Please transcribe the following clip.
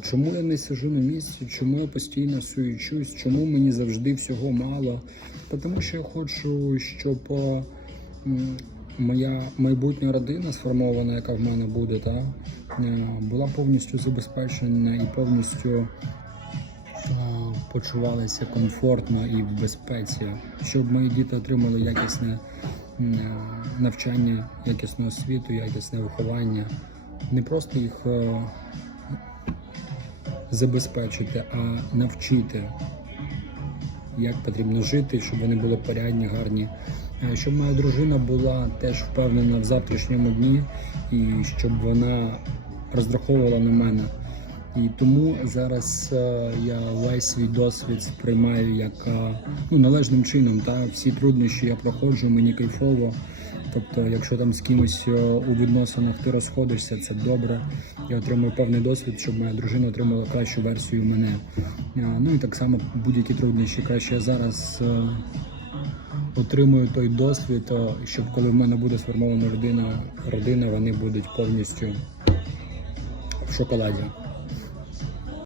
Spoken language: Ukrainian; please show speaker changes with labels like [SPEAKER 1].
[SPEAKER 1] Чому я не сижу на місці? Чому я постійно суючусь? Чому мені завжди всього мало? Тому що я хочу, щоб е, моя майбутня родина сформована, яка в мене буде, та, е, була повністю забезпечена і повністю е, почувалися комфортно і в безпеці, щоб мої діти отримали якісне навчання, якісну освіту, якісне виховання. Не просто їх забезпечити, а навчити, як потрібно жити, щоб вони були порядні, гарні. Е, Щоб моя дружина була теж впевнена в завтрашньому дні і щоб вона розраховувала на мене. І тому зараз е, я весь свій досвід сприймаю як е, ну, належним чином. Та всі труднощі я проходжу, мені кайфово. Тобто, якщо там з кимось е, у відносинах ти розходишся, це добре. Я отримую певний досвід, щоб моя дружина отримала кращу версію мене. Ну і так само будь-які труднощі. Краще я зараз отримую той досвід, щоб коли в мене буде сформована родина, родина, вони будуть повністю в шоколаді.